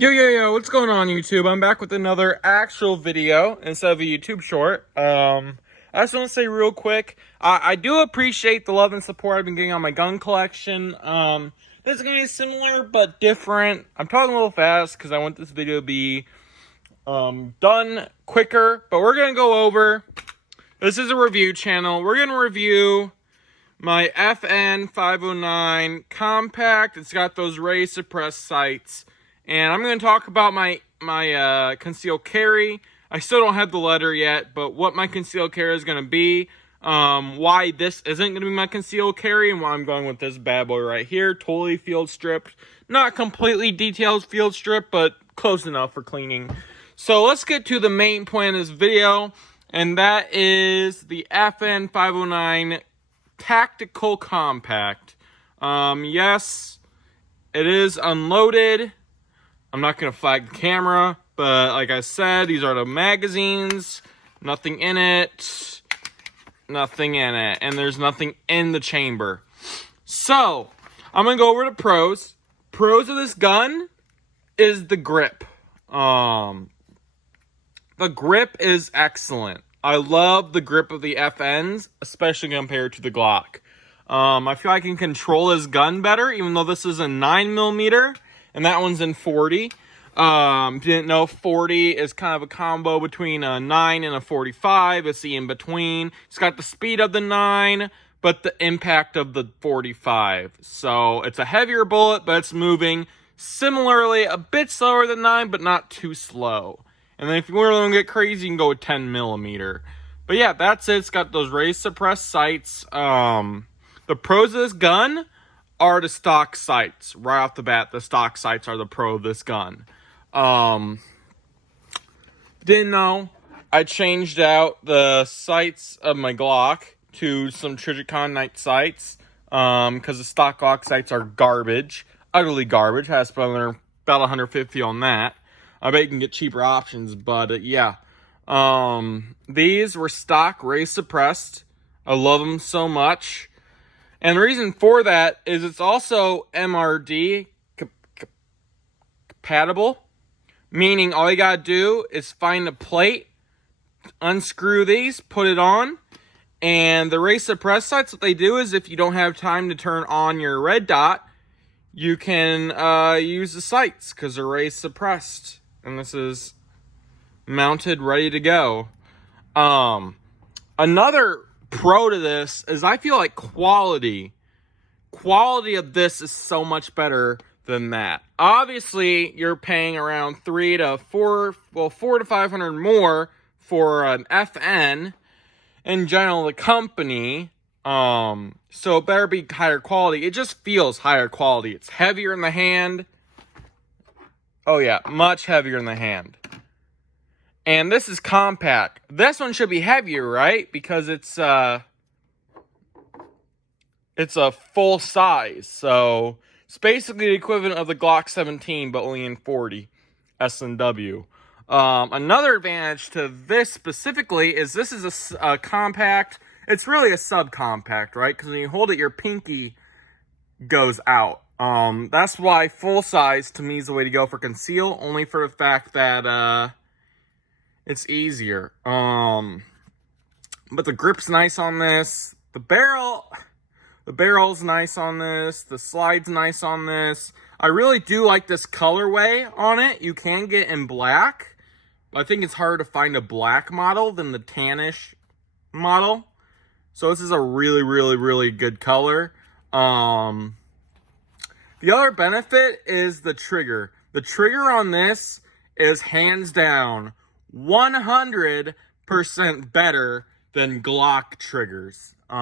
Yo, what's going on, YouTube? I'm back with another actual video instead of a YouTube short. I just want to say real quick, I do appreciate the love and support I've been getting on my gun collection. This is going to be similar but different. I'm talking a little fast because I want this video to be done quicker, but we're going to go over, this is a review channel, we're going to review my FN 509 compact. It's got those ray suppressed sights. And I'm going to talk about my concealed carry. I still don't have the letter yet, but what my concealed carry is going to be. Why this isn't going to be my concealed carry, and why I'm going with this bad boy right here. Totally field stripped. Not completely detailed field strip, but close enough for cleaning. So let's get to the main point of this video. And that is the FN 509 Tactical Compact. Yes, it is unloaded. I'm not going to flag the camera, but like I said, these are the magazines. Nothing in it. Nothing in it. And there's nothing in the chamber. So, I'm going to go over to pros. Pros of this gun is the grip. The grip is excellent. I love the grip of the FNs, especially compared to the Glock. I feel I can control this gun better, even though this is a 9mm. And that one's in 40. Didn't know 40 is kind of a combo between a 9 and a 45. It's the in-between. It's got the speed of the 9, but the impact of the 45. So it's a heavier bullet, but it's moving similarly a bit slower than 9, but not too slow. And then if you really want to get crazy, you can go with 10mm. But yeah, that's it. It's got those ray suppressed sights. The pros of this gun are the stock sights. Right off the bat, the stock sights are the pro of this gun. Didn't know. I changed out the sights of my Glock to some Trijicon night sights. Because the stock Glock sights are garbage. Utterly garbage. Has about 150 on that. I bet you can get cheaper options, but yeah. These were stock ray suppressed. I love them so much. And the reason for that is it's also MRD compatible, meaning all you gotta do is find a plate, unscrew these, put it on, and the ray suppressed sights, what they do is if you don't have time to turn on your red dot, you can use the sights because they're ray suppressed. And this is mounted, ready to go. Another pro to this is I feel like quality of this is so much better than that. Obviously, you're paying around $400 to $500 more for an FN in general, the company. So it better be higher quality. It just feels higher quality. It's heavier in the hand. Oh yeah, much heavier in the hand. And this is compact. This one should be heavier, right? Because it's a full size. So it's basically the equivalent of the Glock 17, but only in 40 S&W. Another advantage to this specifically is this is a compact. It's really a subcompact, right? Because when you hold it, your pinky goes out. That's why full size to me is the way to go for conceal. Only for the fact that it's easier. But the grip's nice on this. The barrel's nice on this. The slide's nice on this. I really do like this colorway on it. You can get in black. I think it's harder to find a black model than the tannish model. So this is a really, really, really good color. The other benefit is the trigger. The trigger on this is hands down 100% better than Glock triggers. It's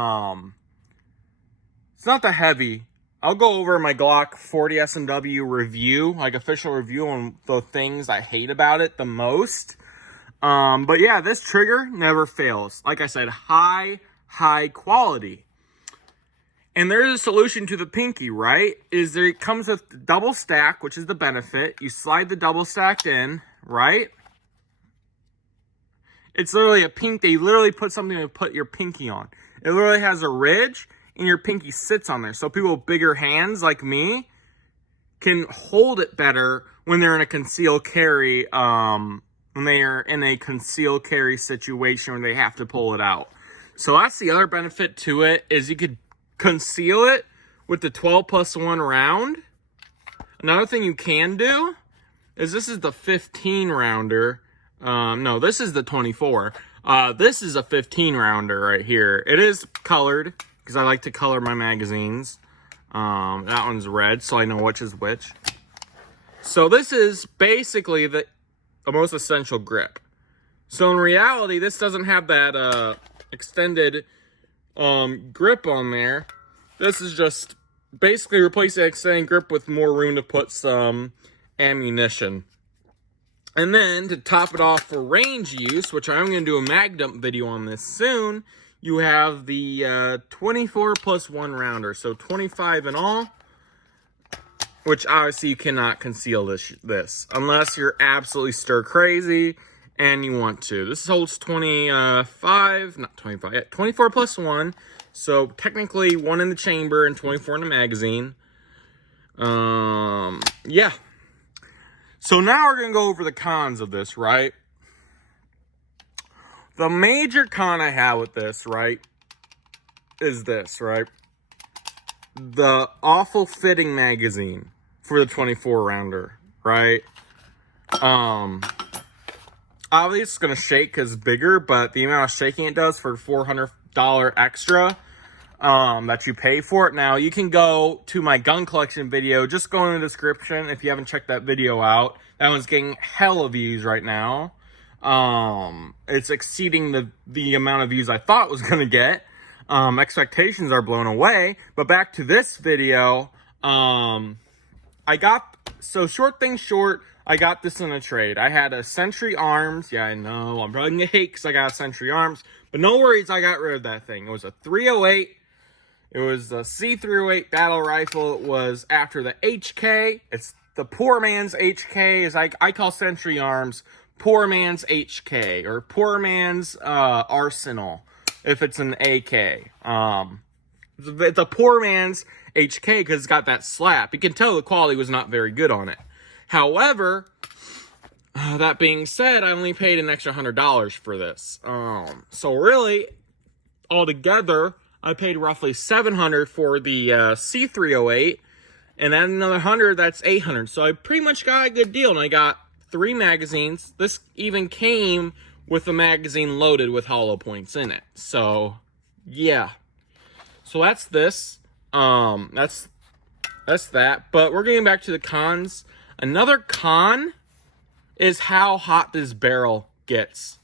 not that heavy. I'll go over my Glock 40 S&W review, like official review on the things I hate about it the most. But yeah, this trigger never fails. Like I said, high quality. And there is a solution to the pinky, right? It comes with the double stack, which is the benefit. You slide the double stack in, right? It's literally a pink. They literally put something to put your pinky on. It literally has a ridge, and your pinky sits on there. So people with bigger hands like me can hold it better when they're in a conceal carry, when they are in a conceal carry situation where they have to pull it out. So that's the other benefit to it, is you could conceal it with the 12+1 round. Another thing you can do is, this is the 15 rounder. No, this is the 24. This is a 15 rounder right here. It is colored because I like to color my magazines. That one's red, so I know which is which. So this is basically the most essential grip. So in reality, this doesn't have that extended grip on there. This is just basically replacing the extended grip with more room to put some ammunition. And then to top it off for range use, which I'm going to do a mag dump video on this soon, you have the 24+1 rounder, so 25 in all. Which obviously you cannot conceal this unless you're absolutely stir crazy and you want to. This holds 24+1. So technically 1 in the chamber and 24 in the magazine. Yeah. So now we're going to go over the cons of this, right? The major con I have with this, right, is this, right? The awful fitting magazine for the 24 rounder, right? Obviously it's going to shake because it's bigger, but the amount of shaking it does for $400 extra that you pay for it. Now, you can go to my gun collection video. Just go in the description if you haven't checked that video out. That one's getting hella views right now. It's exceeding the amount of views I thought it was going to get. Expectations are blown away. But back to this video, short thing short, I got this in a trade. I had a Century Arms. Yeah, I know, I'm probably gonna hate because I got a Century Arms. But no worries, I got rid of that thing. It was a 308. It was the C308 battle rifle. It was after the HK. It's the poor man's HK. Is I call Century Arms poor man's HK, or poor man's Arsenal if it's an AK. It's a poor man's HK because it's got that slap. You can tell the quality was not very good on it. However, that being said, I only paid an extra $100 for this. So really, altogether, I paid roughly $700 for the C308, and then another $100, that's $800. So I pretty much got a good deal, and I got 3 magazines. This even came with a magazine loaded with hollow points in it. So, yeah. So that's this. That's that. But we're getting back to the cons. Another con is how hot this barrel gets.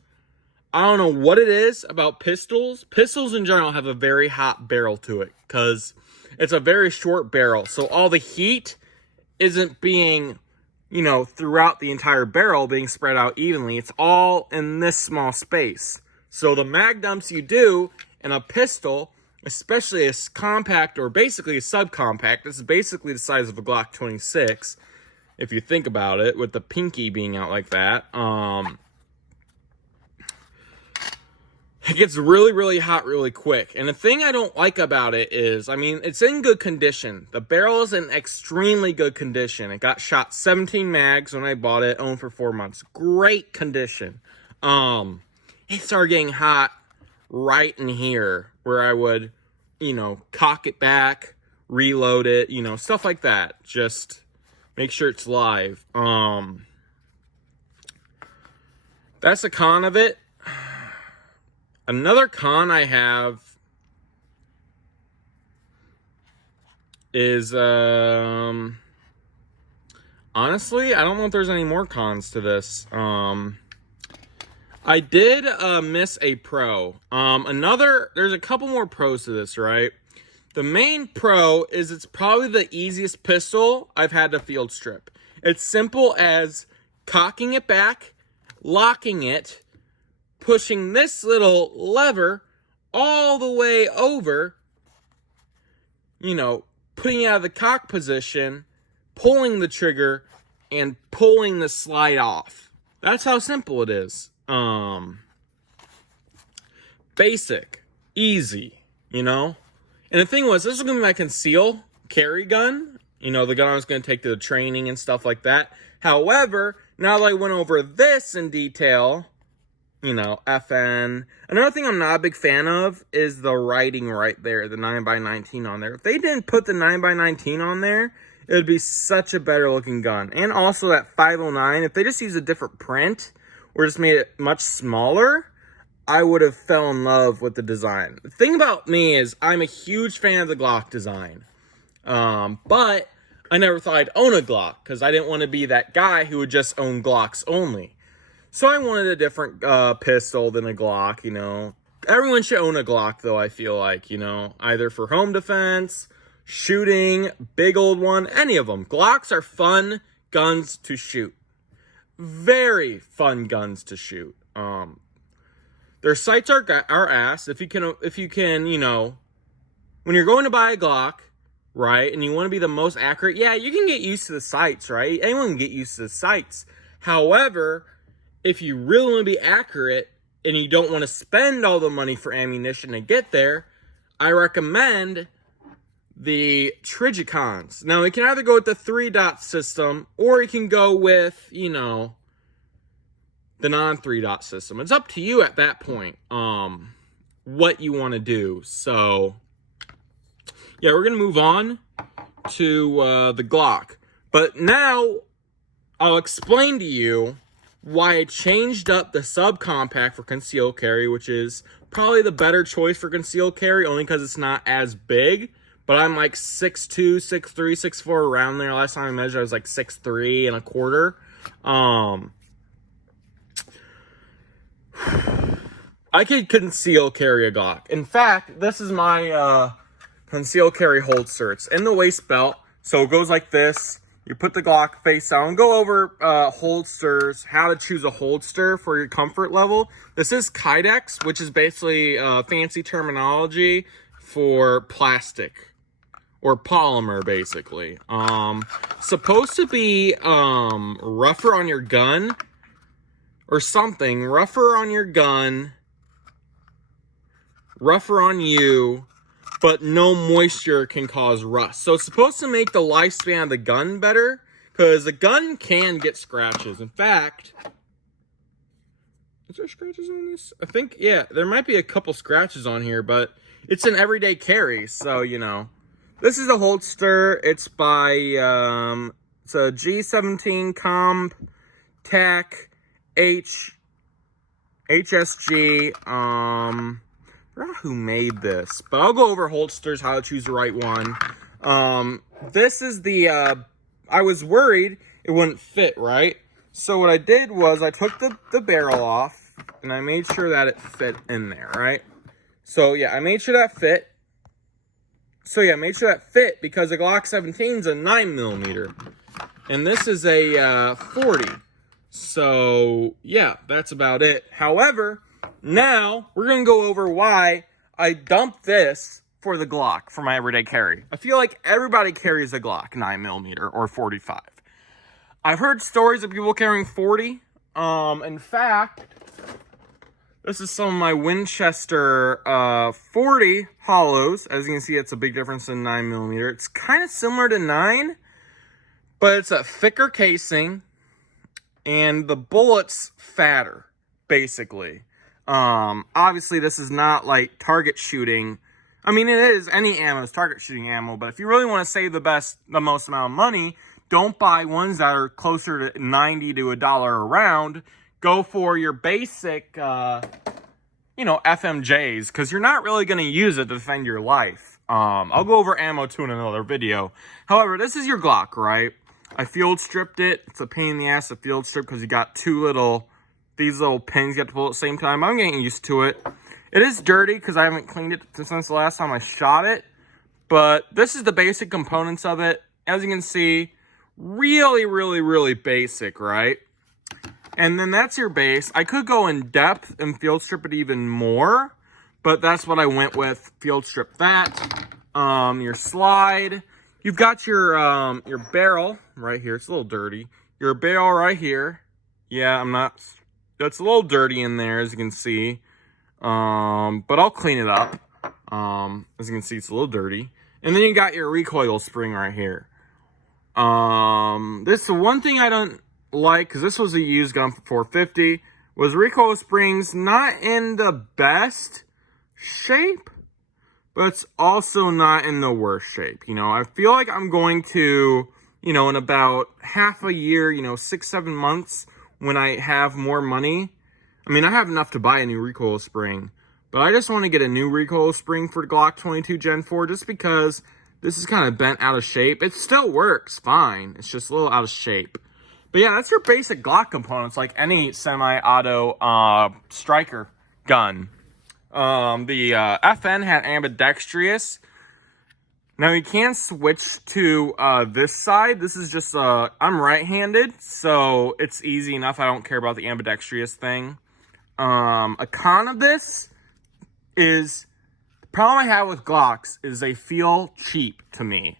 I don't know what it is about pistols. Pistols in general have a very hot barrel to it because it's a very short barrel. So all the heat isn't being, throughout the entire barrel, being spread out evenly. It's all in this small space. So the mag dumps you do in a pistol, especially a compact or basically a subcompact, this is basically the size of a Glock 26, if you think about it, with the pinky being out like that. It gets really, really hot really quick. And the thing I don't like about it is, it's in good condition. The barrel is in extremely good condition. It got shot 17 mags when I bought it, owned for 4 months. Great condition. It started getting hot right in here where I would, cock it back, reload it, stuff like that. Just make sure it's live. That's a con of it. Another con I have is, honestly, I don't know if there's any more cons to this. I did miss a pro. There's a couple more pros to this, right? The main pro is it's probably the easiest pistol I've had to field strip. It's simple as cocking it back, locking it, pushing this little lever all the way over, putting it out of the cock position, pulling the trigger, and pulling the slide off. That's how simple it is. Basic, easy, And the thing was, this was going to be my conceal carry gun, You know, the gun I was going to take to the training and stuff like that. However, now that I went over this in detail, you know, FN. Another thing I'm not a big fan of is the writing right there, the 9x19 on there. If they didn't put the 9x19 on there, it would be such a better looking gun. And also that 509, if they just used a different print or just made it much smaller, I would have fell in love with the design. The thing about me is I'm a huge fan of the Glock design. But I never thought I'd own a Glock because I didn't want to be that guy who would just own Glocks only. So I wanted a different pistol than a Glock, you know. Everyone should own a Glock, though, I feel like, you know. Either for home defense, shooting, big old one, any of them. Glocks are fun guns to shoot. Very fun guns to shoot. Their sights are ass. If you can, you know, when you're going to buy a Glock, right, and you want to be the most accurate, yeah, you can get used to the sights, right? Anyone can get used to the sights. However, if you really want to be accurate and you don't want to spend all the money for ammunition to get there, I recommend the Trigicons. Now, you can either go with the 3-dot system or you can go with, you know, the non-3-dot system. It's up to you at that point, what you want to do. So, yeah, we're going to move on to the Glock. But now, I'll explain to you why I changed up the subcompact for concealed carry, which is probably the better choice for concealed carry, only because it's not as big. But I'm like 6'2", 6'3", 6'4", around there. Last time I measured, I was like 6'3 and a quarter. I could conceal carry a Glock. In fact, this is my conceal carry holster. It's in the waist belt, so it goes like this. You put the Glock face down. Go over holsters, how to choose a holster for your comfort level. This is Kydex, which is basically fancy terminology for plastic or polymer, basically. Supposed to be rougher on your gun or something. Rougher on your gun, rougher on you, but no moisture can cause rust. So it's supposed to make the lifespan of the gun better, because the gun can get scratches. In fact, is there scratches on this? I think, yeah, there might be a couple scratches on here, but it's an everyday carry, so, you know. This is a holster. It's by, it's a G17 Comp Tech HSG, I forgot who made this, but I'll go over holsters, how to choose the right one. This is the, I was worried it wouldn't fit, right? So what I did was I took the barrel off, and I made sure that it fit in there, right? So yeah, I made sure that fit. So yeah, I made sure that fit because the Glock 17 is a 9mm, and this is a 40. So yeah, that's about it. However, now, we're going to go over why I dumped this for the Glock for my everyday carry. I feel like everybody carries a Glock 9mm or 45. I've heard stories of people carrying 40. In fact, this is some of my Winchester 40 hollows. As you can see, it's a big difference in 9mm. It's kind of similar to 9, but it's a thicker casing, and the bullet's fatter, basically. Obviously this is not like target shooting. I mean, it is, any ammo is target shooting ammo, but if you really want to save the most amount of money, don't buy ones that are closer to 90 to $1 a round. Go for your basic, you know, FMJs, because you're not really going to use it to defend your life. I'll go over ammo too in another video. However, this is your Glock, right? I field stripped it. It's a pain in the ass to field strip because you got these little pins you have to pull at the same time. I'm getting used to it. It is dirty because I haven't cleaned it since the last time I shot it. But this is the basic components of it. As you can see, really, really, really basic, right? And then that's your base. I could go in depth and field strip it even more, but that's what I went with. Field strip that. Your slide. You've got your barrel right here. It's a little dirty. Your barrel right here. Yeah, that's a little dirty in there, as you can see. But I'll clean it up. As you can see, it's a little dirty. And then you got your recoil spring right here. This is one thing I don't like, because this was a used gun for $450, was recoil springs not in the best shape, but it's also not in the worst shape. You know, I feel like I'm going to, you know, in about half a year, you know, 6-7 months, when I have more money. I mean, I have enough to buy a new recoil spring, but I just want to get a new recoil spring for Glock 22 Gen 4, just because this is kind of bent out of shape. It still works fine. It's just a little out of shape. But yeah, that's your basic Glock components, like any semi-auto striker gun. The FN had ambidextrous. Now you can switch to this side. This is just, I'm right-handed, so it's easy enough. I don't care about the ambidextrous thing. A con of this is, the problem I have with Glocks is they feel cheap to me.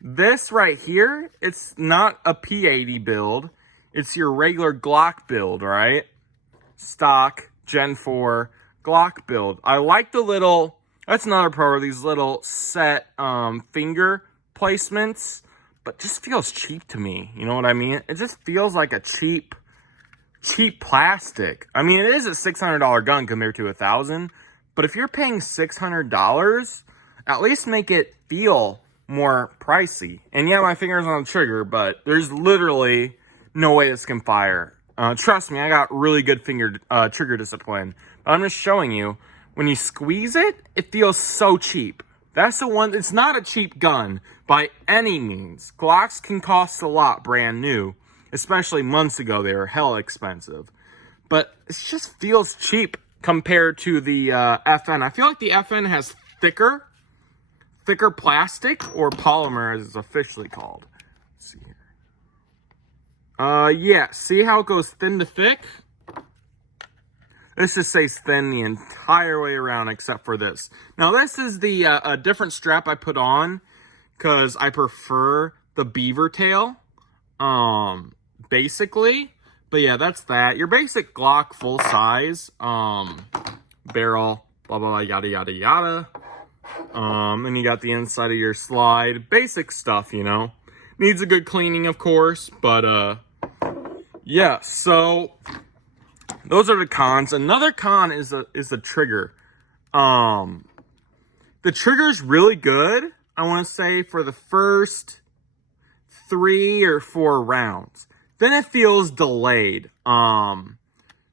This right here, it's not a P80 build. It's your regular Glock build, right? Stock, Gen 4, Glock build. I like the little, that's another pro, these little set finger placements, but just feels cheap to me. You know what I mean? It just feels like a cheap plastic. I mean, it is a $600 gun compared to $1,000, but if you're paying $600, at least make it feel more pricey. And yeah, my finger's on the trigger, but there's literally no way this can fire. Trust me, I got really good trigger discipline. But I'm just showing you, when you squeeze it, it feels so cheap. That's the one, it's not a cheap gun by any means. Glocks can cost a lot brand new, especially months ago, they were hella expensive. But it just feels cheap compared to the FN. I feel like the FN has thicker plastic, or polymer as it's officially called. Let's see here. Yeah, see how it goes thin to thick? This just stays thin the entire way around except for this. Now this is the a different strap I put on because I prefer the beaver tail, basically. But yeah, that's that. Your basic Glock full size, barrel, blah, blah, blah, yada, yada, yada. And you got the inside of your slide. Basic stuff, you know. Needs a good cleaning, of course. But, yeah. So, those are the cons. Another con is the trigger. The trigger's really good, I want to say, for the first 3 or 4 rounds. Then it feels delayed. Now,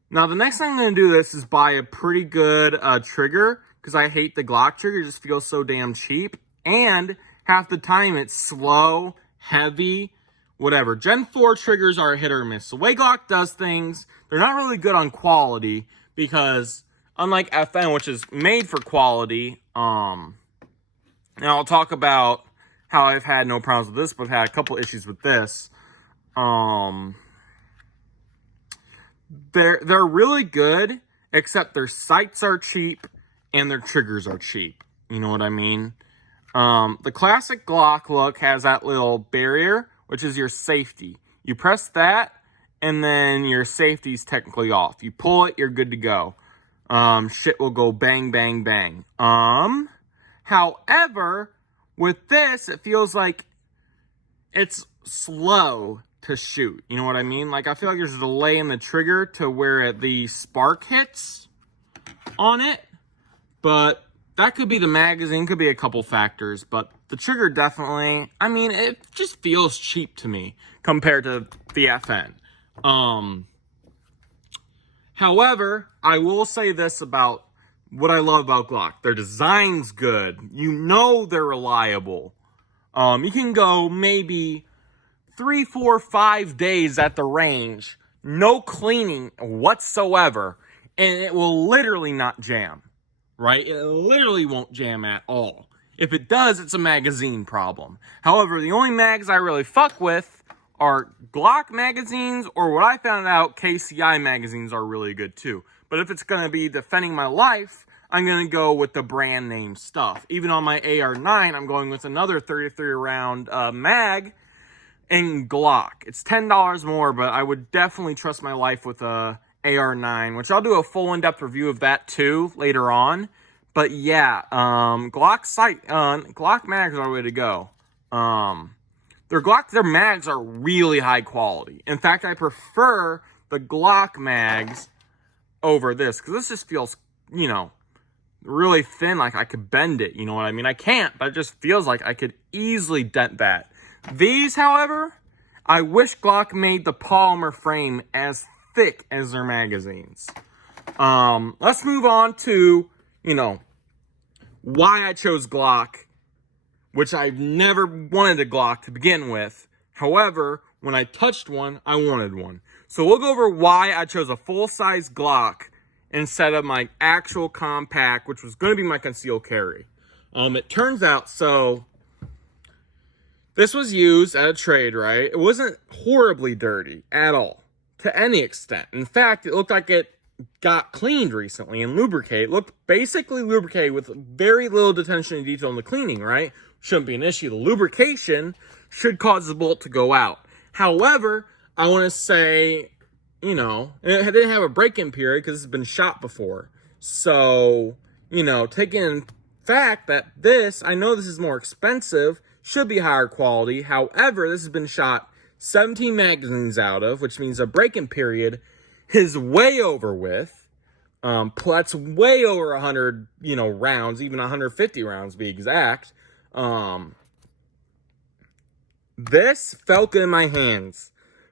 the next thing I'm going to do this is buy a pretty good trigger, because I hate the Glock trigger. It just feels so damn cheap. And half the time it's slow, heavy, whatever. Gen 4 triggers are a hit or miss. The way Glock does things, they're not really good on quality, because unlike FN, which is made for quality, now I'll talk about how I've had no problems with this, but I've had a couple issues with this. They're really good, except their sights are cheap and their triggers are cheap. You know what I mean? The classic Glock look has that little barrier, which is your safety. You press that, and then your safety's technically off. You pull it, you're good to go. Shit will go bang, bang, bang. However, with this, it feels like it's slow to shoot. You know what I mean? Like, I feel like there's a delay in the trigger to where the spark hits on it. But that could be the magazine, could be a couple factors. But the trigger definitely, I mean, it just feels cheap to me compared to the FN. However, I will say this about what I love about Glock. Their design's good. You know they're reliable. You can go maybe 3, 4, 5 days at the range, no cleaning whatsoever, and it will literally not jam, right? It literally won't jam at all. If it does, it's a magazine problem. However, the only mags I really fuck with are Glock magazines, or what I found out, KCI magazines are really good too. But if it's going to be defending my life, I'm going to go with the brand name stuff. Even on my AR-9, I'm going with another 33 round mag in Glock. It's $10 more, but I would definitely trust my life with a AR-9, which I'll do a full in-depth review of that too later on. But yeah, Glock mags are the way to go. their mags are really high quality. In fact, I prefer the Glock mags over this, because this just feels, you know, really thin, like I could bend it, you know what I mean? I can't, but it just feels like I could easily dent that. These, however, I wish Glock made the polymer frame as thick as their magazines. Let's move on to, you know, why I chose Glock, which I've never wanted a Glock to begin with. However, when I touched one, I wanted one. So we'll go over why I chose a full-size Glock instead of my actual compact, which was going to be my conceal carry. It turns out, so this was used at a trade, right? It wasn't horribly dirty at all, to any extent. In fact, it looked like it got cleaned recently and lubricated. It looked basically lubricated with very little attention to detail in the cleaning, right? Shouldn't be an issue. The lubrication should cause the bolt to go out. However, I want to say, you know, it didn't have a break-in period because it's been shot before. So, you know, taking in fact that this, I know this is more expensive, should be higher quality. However, this has been shot 17 magazines out of, which means a break-in period is way over with. That's way over 100, you know, rounds, even 150 rounds to be exact. This felt good in my hands.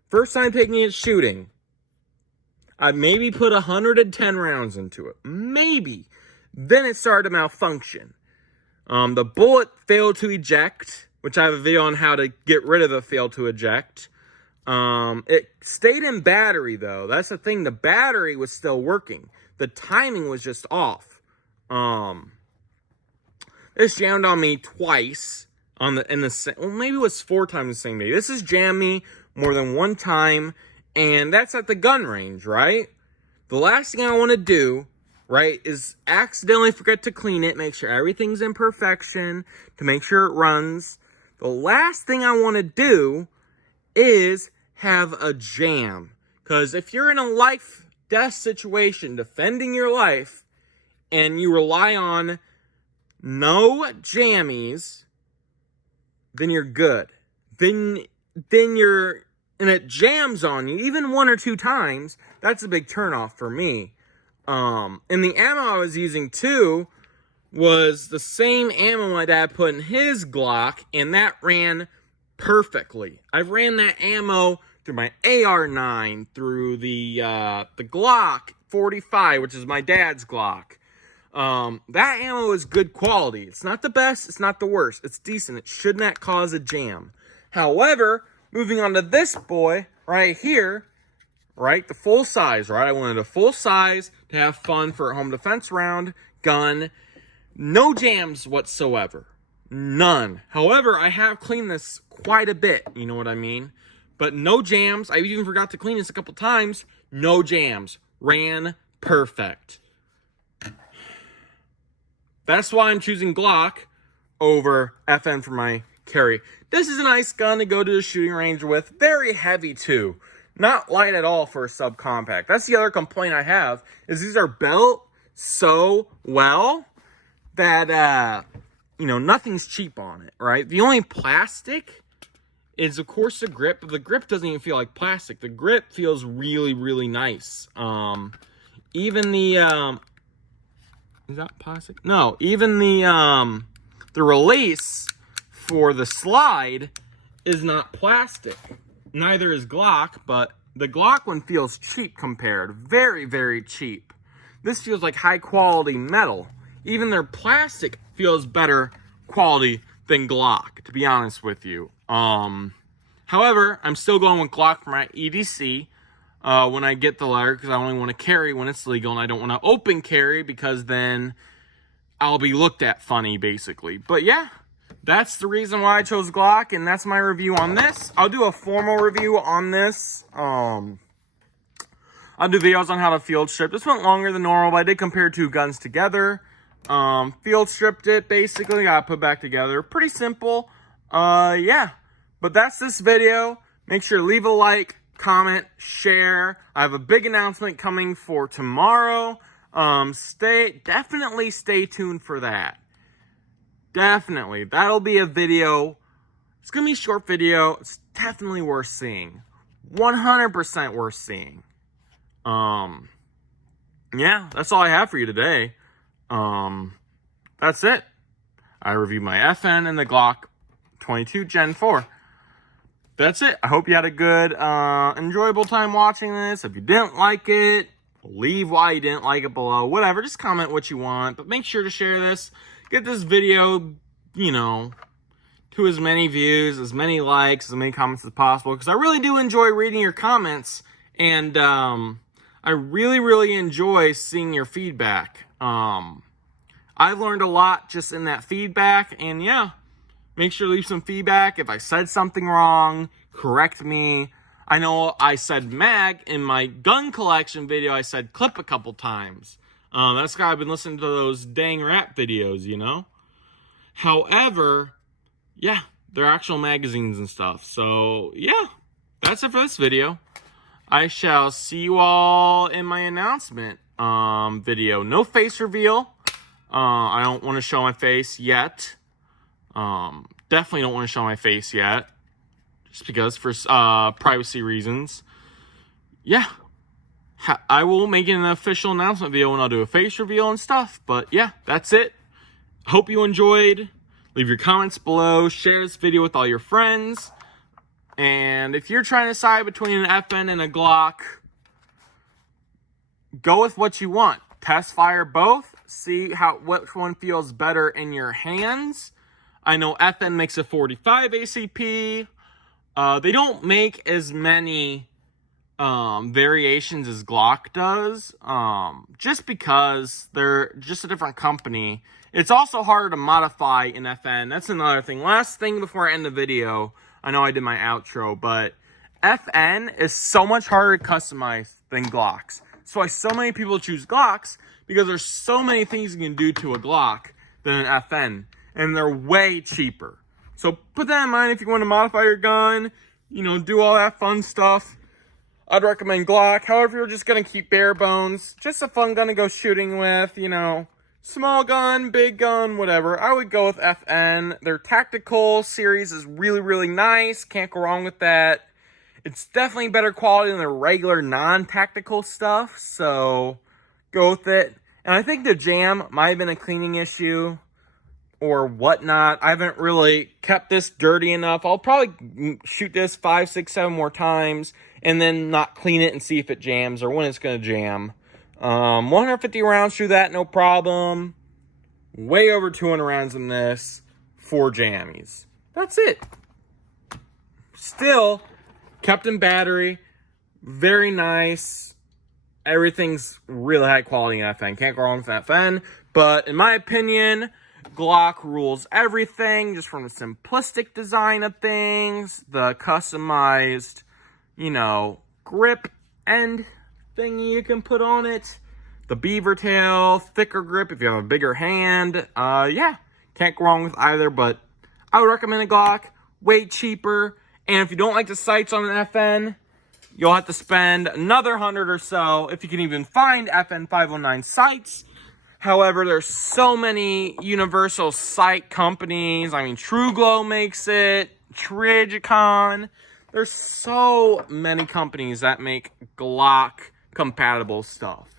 First time taking it shooting, I maybe put 110 rounds into it. Maybe. Then it started to malfunction. The bullet failed to eject, which I have a video on how to get rid of a fail to eject. It stayed in battery, though. That's the thing. The battery was still working. The timing was just off. This jammed on me twice. Well, maybe it was 4 times the same day. This has jammed me more than 1 time, and that's at the gun range, right? The last thing I want to do, right, is accidentally forget to clean it, make sure everything's in perfection, to make sure it runs. The last thing I want to do is have a jam. Because if you're in a life-death situation, defending your life, and you rely on no jammies, then you're good. Then you're, and it jams on you, even 1 or 2 times, that's a big turnoff for me. And the ammo I was using too was the same ammo my dad put in his Glock, and that ran perfectly. I've ran that ammo through my AR-9, through the Glock 45, which is my dad's Glock. That ammo is good quality. It's not the best, it's not the worst. It's decent. It should not cause a jam. However, moving on to this boy right here, right, the full size, right? I wanted a full size to have fun for a home defense round, gun. No jams whatsoever. None. However, I have cleaned this quite a bit, you know what I mean? But no jams. I even forgot to clean this a couple times. No jams. Ran perfect. That's why I'm choosing Glock over FN for my carry. This is a nice gun to go to the shooting range with. Very heavy too. Not light at all for a subcompact. That's the other complaint I have, is these are built so well that, you know, nothing's cheap on it, right? The only plastic is, of course, the grip. But the grip doesn't even feel like plastic. The grip feels really, really nice. Even the, is that plastic? No, even the release for the slide is not plastic. Neither is Glock, but the Glock one feels cheap compared. Very, very cheap. This feels like high quality metal. Even their plastic feels better quality than Glock, to be honest with you. However, I'm still going with Glock for my EDC when I get the letter, because I only want to carry when it's legal, and I don't want to open carry because then I'll be looked at funny, basically. But yeah, that's the reason why I chose Glock, and that's my review on this. I'll do a formal review on this. I'll do videos on how to field strip. This went longer than normal, but I did compare 2 guns together. Field stripped it, basically. Got put back together. Pretty simple. Yeah. But that's this video. Make sure to leave a like, comment, share. I have a big announcement coming for tomorrow. Definitely stay tuned for that. Definitely. That'll be a video It's going to be a short video. It's definitely worth seeing. 100% worth seeing. Yeah, that's all I have for you today. That's it. I reviewed my FN and the Glock 22 Gen 4. That's it. I hope you had a good, enjoyable time watching this. If you didn't like it, leave why you didn't like it below. Whatever, just comment what you want. But make sure to share this. Get this video, you know, to as many views, as many likes, as many comments as possible. Because I really do enjoy reading your comments. And, I really, really enjoy seeing your feedback. I've learned a lot just in that feedback. And yeah, make sure to leave some feedback. If I said something wrong, correct me. I know I said mag in my gun collection video. I said clip a couple times. That's why I've been listening to those dang rap videos, you know. However, yeah, they're actual magazines and stuff. So yeah, that's it for this video. I shall see you all in my announcement video. No face reveal. I don't want to show my face yet. Definitely don't want to show my face yet. Just because for privacy reasons. Yeah. I will make an official announcement video when I'll do a face reveal and stuff. But yeah, that's it. Hope you enjoyed. Leave your comments below. Share this video with all your friends. And if you're trying to decide between an FN and a Glock, go with what you want. Test fire both. See which one feels better in your hands. I know FN makes a 45 ACP. They don't make as many variations as Glock does. Just because they're just a different company. It's also harder to modify in FN. That's another thing. Last thing before I end the video. I know I did my outro, but FN is so much harder to customize than Glocks. So why so many people choose Glocks, because there's so many things you can do to a Glock than an FN. And they're way cheaper. So put that in mind if you want to modify your gun, you know, do all that fun stuff. I'd recommend Glock. However, if you're just going to keep bare bones, just a fun gun to go shooting with, you know, small gun, big gun, whatever, I would go with FN. Their tactical series is really, really nice. Can't go wrong with that. It's definitely better quality than the regular non-tactical stuff, so go with it. And I think the jam might have been a cleaning issue or whatnot. I haven't really kept this dirty enough. I'll probably shoot this 5, 6, 7 more times and then not clean it and see if it jams or when it's going to jam. 150 rounds through that, no problem. Way over 200 rounds in this. 4 jammies. That's it. Still, kept in battery. Very nice. Everything's really high quality in FN. Can't go wrong with FN. But in my opinion, Glock rules everything. Just from the simplistic design of things. The customized, you know, grip end thingy you can put on it, the beaver tail, thicker grip if you have a bigger hand. Yeah, can't go wrong with either, but I would recommend a Glock. Way cheaper, and if you don't like the sights on an FN, you'll have to spend another 100 or so if you can even find FN 509 sights. However, there's so many universal sight companies. I mean, TrueGlow makes it, Trigicon. There's so many companies that make Glock compatible stuff.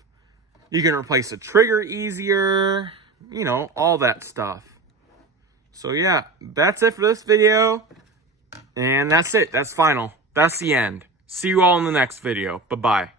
You can replace the trigger easier, you know, all that stuff. So yeah, that's it for this video. And that's it. That's final. That's the end. See you all in the next video. Bye-bye.